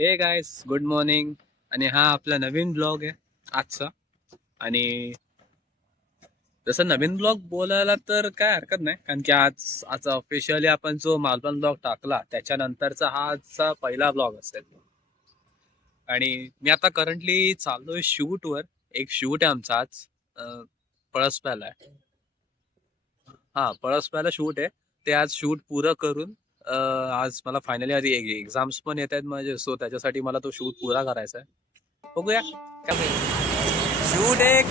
हे guys, good morning. आणि हा आपला नवीन ब्लॉग आहे आजचा. आणि जसं नवीन ब्लॉग बोलायला तर काय हरकत नाही, कारण की आज ऑफिशियली आपण जो मालवण ब्लॉग टाकला त्याच्यानंतरचा हा आजचा पहिला ब्लॉग असेल. आणि मी आता करंटली चाललोय शूटवर. एक शूट आहे आमचा आज. पळसप्याला आहे. हा, पळसप्याला शूट आहे. ते आज शूट पुरं करून आज मला फायनली आधी एक्झाम्स पण येत आहेत माझे, सो त्याच्यासाठी मला तो शूट पुरा करायचा आहे. बघूया काय. शूट एक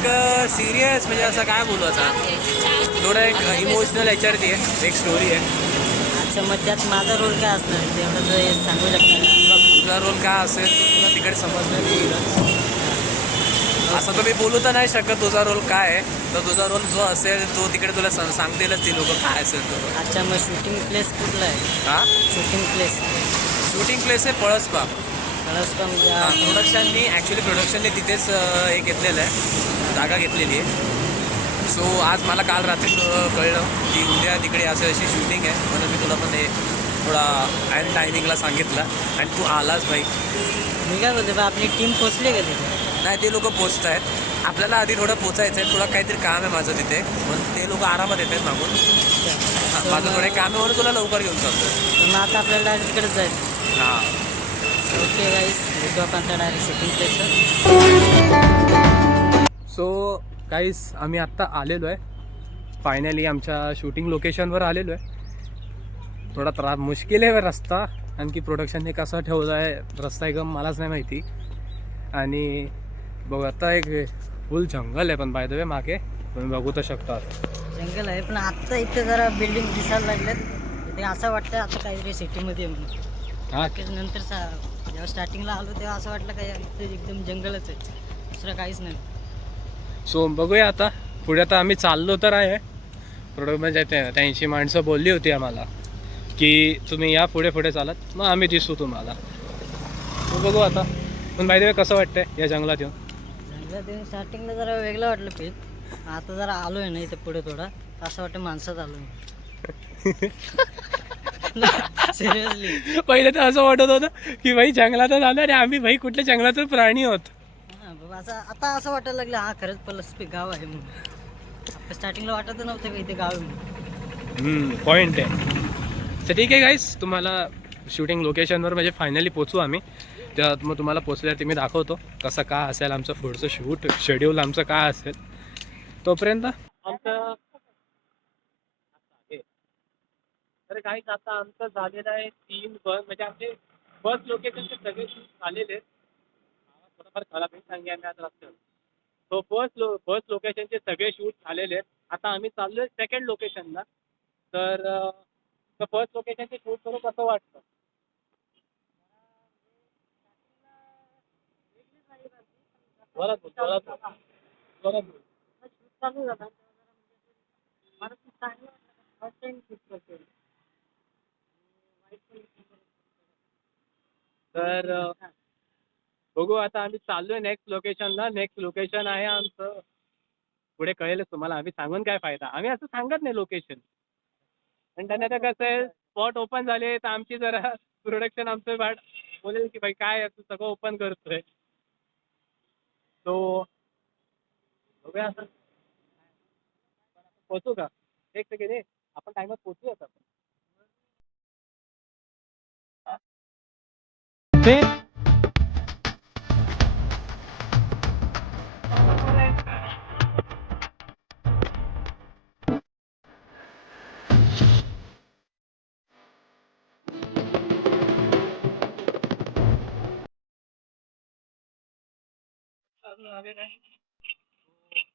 सिरियस, म्हणजे असं काय बोलू, आता थोडं एक इमोशनल याच्यावरती आहे, एक स्टोरी आहे. अच्छा, मग त्यात माझा रोल काय असणार तेवढं तर सांगू शकता का? बघ, तुझा रोल काय असेल तुला तिकडे समजण्यात येईल. असं तर मी बोलू तर नाही शकत तुझा रोल काय आहे. तर तुझा रोल जो असेल तो तिकडे तुला सांगतीलच ती लोक काय असेल तो. अच्छा, मग शूटिंग प्लेस कुठला आहे? हा, शूटिंग प्लेस शूटिंग प्लेस आहे पळसपा. कळस का म्हणजे प्रोडक्शनने तिथेच हे घेतलेलं आहे, जागा घेतलेली आहे. सो आज मला काल रात्री कळलं की उद्या तिकडे अशी शूटिंग आहे, म्हणून मी तुला पण हे थोडा ॲन टायमिंगला सांगितलं आणि तू आलाच भाई. मी काय बोलते बा, आपली टीम पोचली का तिथे? नाही, ते लोक पोचत आहेत. आपल्याला आधी थोडं पोचायचं आहे, थोडं काहीतरी काम आहे माझं तिथे, म्हणून ते लोक आरामात येत आहेत मागून. माझं थोडं काम आहे म्हणून तुला लवकर घेऊन चालतो. मग आता आपल्याला डायरेक्ट तिकडेच जायचं. हां, ओके गाईस, भेटू आपण त्या डायरेक्ट शूटिंग प्लेसवर. सो गाईस, आम्ही आत्ता आलेलो आहे फायनली आमच्या शूटिंग लोकेशनवर आलेलो आहे. थोडा मुश्किल आहे रस्ता, आणखी प्रोडक्शनने कसा ठेवला आहे रस्ता एकदम मलाच नाही माहिती. आणि बघू आता एक फुल जंगल आहे, पण बाय द वे मागे तुम्ही बघू तर शकता. जंगल आहे, पण आत्ता इथे जरा बिल्डिंग दिसायला लागल्यात. इथे असं वाटतं आता काहीतरी सिटीमध्ये म्हणून. हां, नंतर जेव्हा स्टार्टिंगला आलो तेव्हा असं वाटलं काय इथे एकदम जंगलच आहे, दुसरं काहीच नाही. सो बघूया आता पुढे. आता आम्ही चाललो तर आहे. म्हणजे त्यांची माणसं बोलली होती आम्हाला की तुम्ही या पुढे पुढे चालत, मग आम्ही दिसू तुम्हाला. तो बघू आता. पण बाय द वे कसं वाटतंय या जंगलात येऊन? जंगलात येऊन स्टार्टिंगला जरा वेगळं वाटलं फील. आता जरा आलो आहे ना इथे पुढे थोडा, असं वाटतं माणसात आलो मी. सिरियसली. पहिले तर असं वाटत होतं की भाई जंगलातच आलो आणि आम्ही भाई कुठल्या जंगलातून प्राणी आहोत. हां बाबा, असं आता असं वाटायला लागलं हा खरंच पलसपे गाव आहे म्हणून. आता स्टार्टिंगला वाटत नव्हतं का इथे गाव आहे म्हणून. पॉईंट आहे. तर ठीक आहे गाईस, तुम्हाला शूटिंग लोकेशनवर म्हणजे फायनली पोचू आम्ही. तेव्हा मग तुम्हाला पोचल्यावरती मी दाखवतो कसं काय असेल आमचं पुढचं शूट शेड्यूल, आमचं काय असेल तोपर्यंत आमचं. तर काहीच आता आमचं झालेलं आहे 3 बस, म्हणजे आमचे बस लोकेशनचे सगळे शूट झालेले आहेत. थोडंफार खराब सांगे आम्ही आज रस्त्यावर. तो बस लोकेशनचे सगळे शूट झालेले आहेत. आता आम्ही चाललोय सेकंड लोकेशनला. तर फर्स्ट लोकेशनचे शूट करून कसं वाटतं? जोरात बोल, जोरात बोल, जोरात बोल. चालू झाला मला खूप चांगलं वाटलं. फर्स्ट टाइम शूट करतोय. तर बघू आता आम्ही चाललोय नेक्स्ट लोकेशनला. नेक्स्ट लोकेशन आहे आमचं. पुढे कळेलच तुम्हाला. आम्ही सांगून काय फायदा, आम्ही असं सांगत नाही लोकेशन. आणि त्यांना आता कसं आहे, स्पॉट ओपन झाले तर आमची जरा प्रोडक्शन आमचं वाट बोलेल की भाई काय तू सगळं ओपन करतोय. तो बघूया असं. पोचू का? एक सेकंड, आपण टाइमात पोचूया का?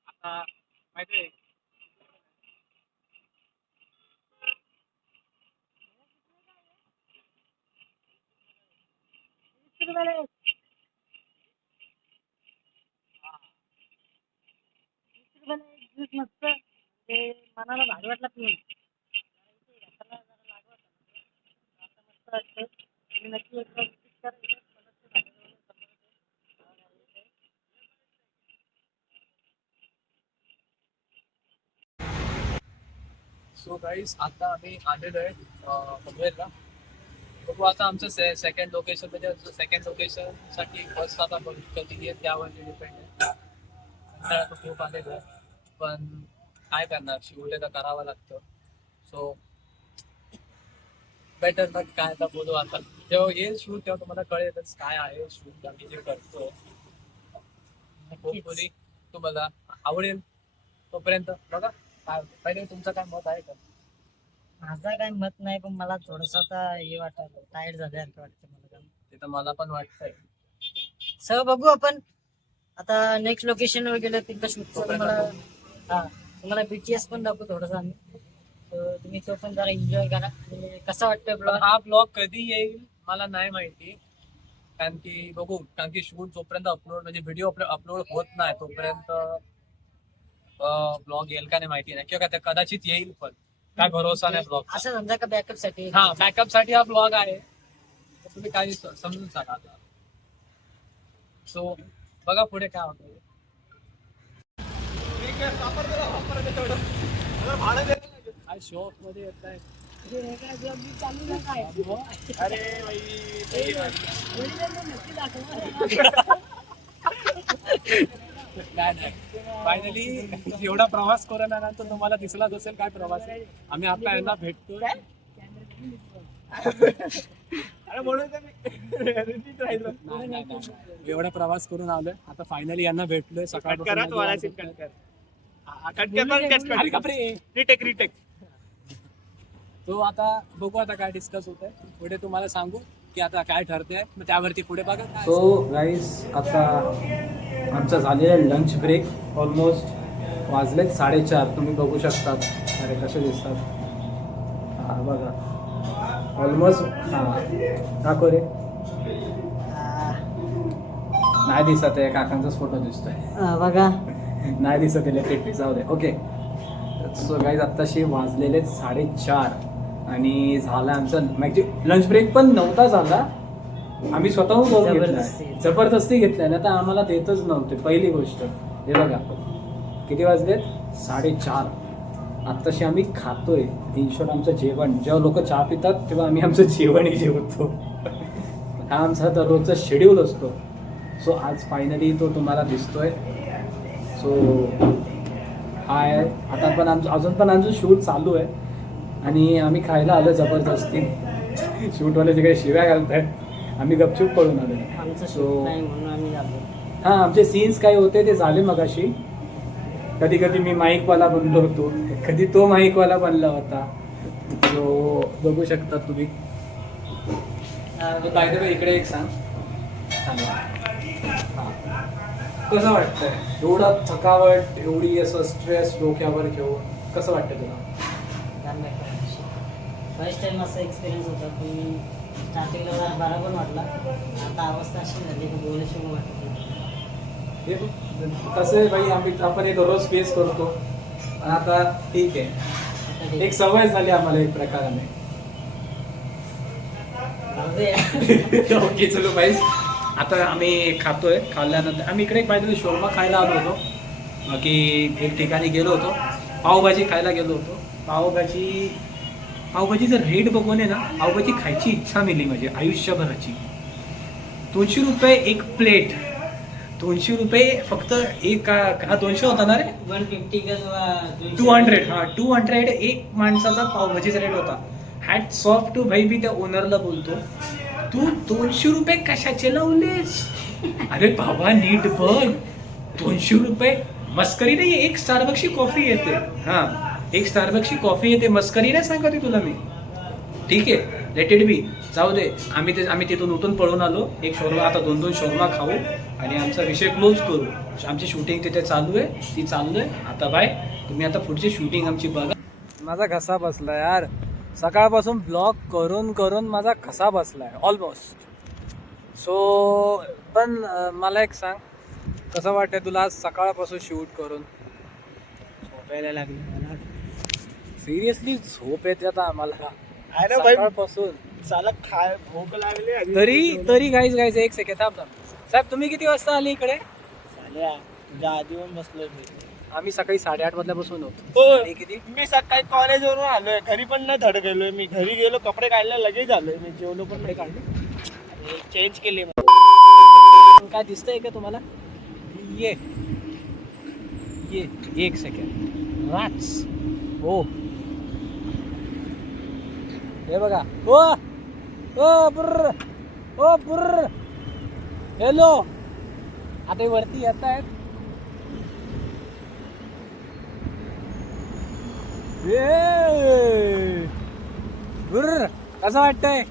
आता माहिती आहे. मस्त ते मनाला भारी वाटलं पिऊन. मस्त वाटतं. तुम्ही नक्की एकदा visit करा इथे. सो गाईज, आता आम्ही आलेलो आहे पनवेलला. बघू आता आमचं सेकंड लोकेशन म्हणजे सेकंड लोकेशन साठी बस आता कधी आहे त्यावर डिपेंड आहे. कंटाळा तर खूप आलेला आहे, पण काय करणार, शिवले तर करावं लागतं. सो बेटर मग काय आता बोलू. आता जेव्हा येईल शूट तेव्हा तुम्हाला कळेलच काय आहे शूट आम्ही जे करतो. होपफुली तुम्हाला आवडेल. तोपर्यंत बघा काय होतं. पहिले तुमचं काय मत आहे का? माझं काही मत नाही, पण मला थोडस आता हे वाटतं, टायर्ड झाल्यासारखं वाटतं मला काम. ते तर मला पण वाटतंय. सर बघू आपण आता नेक्स्ट लोकेशन वर गेलं तिथं शूट तुम्हाला बीटीएस पण दाखवू थोडंसं आम्ही. तर तुम्ही तो पण जरा एन्जॉय करा. आणि कसं वाटतं पण ब्लॉग? हा ब्लॉग कधी येईल मला नाही माहिती, कारण की बघू, कारण की शूट जोपर्यंत अपलोड म्हणजे व्हिडिओ अपलोड होत नाही तोपर्यंत ब्लॉग येईल का नाही माहिती नाही, किंवा कदाचित येईल पण काय भरोसा नाही ब्लॉग. असं समजा का बॅकअप साठी. हा, बॅकअप साठी हा ब्लॉग आहे, तर तुम्ही काही समजून सांगा आता. सो बघा पुढे काय होतं. काय शॉप मध्ये येत आहे. अरे नाही फायनली एवढा प्रवास करून आल्यानंतर तुम्हाला दिसलाच असेल काय प्रवास आहे. आम्ही आता यांना भेटतो. एवढा प्रवास करून आलोय, आता फायनली यांना भेटलोय. रिटेक तो आता बघू आता काय डिस्कस होत आहे पुढे, तुम्हाला सांगू की आता काय ठरतंय, मग त्यावरती पुढे बघा. सो गाईज आता आमचा झालेला लंच ब्रेक ऑलमोस्ट वाजलेत 4:30. तुम्ही बघू शकतात. अरे कसे दिसतात हा बघा ऑलमोस्ट. हा दाखव रे. नाही दिसत आहे, काकांचाच फोटो दिसतोय बघा. नाही दिसत आहे पेटी. जाऊ दे. ओके सो गाईज आत्ताशी वाजलेले 4:30 आणि झाला आमचा म्हणजे लंच ब्रेक पण नव्हता झाला. आम्ही स्वतःहून जाऊन घेतला, जबरदस्ती घेतलाय ना, तर आम्हाला देतच नव्हते. पहिली गोष्ट हे बघा किती वाजलेत 4:30. आत्ताशी आम्ही खातोय. इन शॉर्ट आमचं जेवण, जेव्हा लोक चहा पितात तेव्हा आम्ही आमचं जेवणही जेवतो. हा आमचा दररोजचा शेड्यूल असतो. सो आज फायनली तो तुम्हाला दिसतोय. सो हाय आता पण अजून पण आमचं शूट चालू आहे आणि आम्ही खायला आलो जबरदस्ती. शूटवाले जे काही शिव्या घालतायत, आम्ही गपचूप पळून आलो. आमचं शूट नाही म्हणून आम्ही आलो. हां आमचे सीन्स काय होते ते झाले मगाशी. कधी कधी मी माईकवाला बनलो होतो, कधी तो माईकवाला बनला होता. तो बघू शकता तुम्ही. बाय द वे इकडे एक सांग. कसं वाटतंय एवढा थकावट, एवढी असं स्ट्रेस डोक्यावर घेऊन कसं वाटतं तुला? फर्स्ट टाइम असा एक्सपिरियन्स होता. पण स्टार्टिंगला जरा बरा पण वाटला. आता अवस्था अशी झाली की बोलायची वाटत. हे कसं आहे भाई, आपण हे दररोज फेस करतो. आता ठीक आहे, एक सवय झाली आम्हाला एक प्रकाराने. ओके चलो भाई, आता आम्ही खातोय. खाल्ल्यानंतर आम्ही इकडे पाहिजे शोरमा खायला आलो होतो, की एक ठिकाणी गेलो होतो, पावभाजी खायला गेलो होतो. पावभाजीचं रेट बघून आहे ना, पावभाजी खायची इच्छा मिली म्हणजे आयुष्यभराची. 200 रुपये एक प्लेट. 200 रुपये फक्त एक. हा 200 होता ना रे. 150 का 200. हा 200 एक माणसाचा पावभाजीचा रेट होता. हॅट्स ऑफ टू भाई. मी त्या ओनरला बोलतो, तू 200 रुपये कशाचे लावलेस? अरे बाबा नीट बघ, 200 रुपये मस्करी नाही. एक स्टारबक्सची कॉफी येते. हा एक स्टारबक्सची कॉफी येते, मस्करी नाही सांगते तुला मी. ठीक आहे लेट इट बी, जाऊ दे. आम्ही तिथून उठून पळून आलो. एक शोरमा, आता 2-2 शोरमा खाऊ आणि आमचा विषय क्लोज करू. आमची शूटिंग तिथे चालू आहे, ती चालू आहे आता. बाय. तुम्ही आता पुढची शूटिंग आमची बघा. माझा घसा बसला यार, सकाळपासून ब्लॉग करून करून माझा घसा बसलाय ऑलमोस्ट. सो पण मला एक सांग, कसं वाटतंय तुला आज सकाळपासून शूट करून? झोपायला लागली मला सिरियसली. झोप येते आता आम्हाला सकाळपासून. साला खाय भूक लागली तरी गाईज एक सेकंड थांब. साहेब तुम्ही किती वाजता आले इकडे? साल्या तुझ्या आधी येऊन बसलोय मी. आम्ही सकाळी 8:30 वाजल्यापासून होतो. हो. हे किती मी सकाळी कॉलेजवरून आलोय, घरी पण नाही धड गेलोय. मी घरी गेलो, कपडे काढले, लगेच आलोय. मी जेवलो पण नाही, काढले, चेंज केले. काय दिसतंय का तुम्हाला? ये एक सेकंड राज. हो हे बघा. ओ ओ बुर्र ओ बुर्र. हॅलो. आता हे वरती येत आहेत. बुर्र कसं वाटतंय?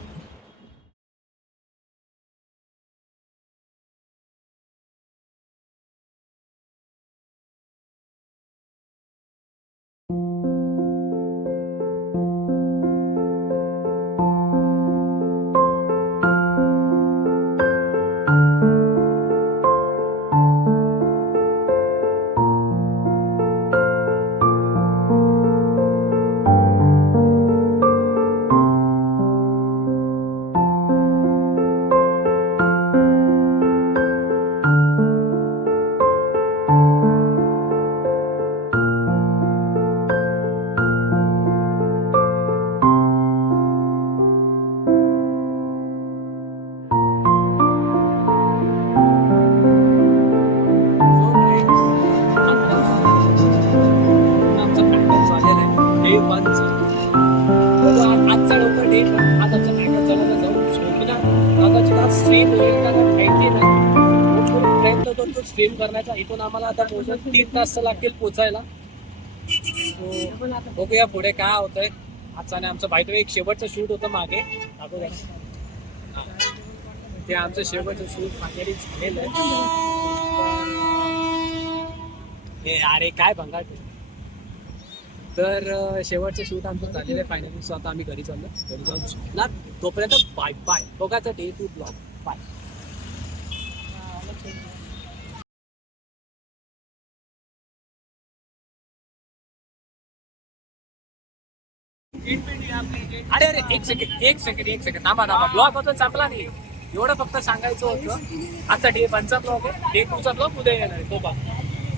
आजचा लवकर डे आज आमचा मॅटर चालवला जाऊन शोधला. कदाचित आज स्ट्रीम होईल का माहिती नाही. खूप प्रयत्न करतो स्ट्रीम करण्याचा. इथून आम्हाला आता 3 तास लागतील पोचायला. बघूया पुढे काय होतंय. आजचा आणि आमचं बाय द वे एक शेवटचं शूट होतं मागे दाखवू द्या. ते आमचं शेवटचं शूट फायनली झालेलं आहे. हे अरे काय भंगाट. तर शेवटचं शूट आमचं झालेलं आहे फायनली. सो आता आम्ही घरी चाललो. घरी जाऊन शूटला. तोपर्यंत बाय बाय. बघायचं डे 2 ब्लॉग. बाय. अरे अरे एक सेकंड थांबा. ब्लॉग होता संपला नाही. एवढं फक्त सांगायचं होतं. आजचा डे 1चा ब्लॉग आहे. डे 2चा ब्लॉग उद्या येणार आहे. तो बघा.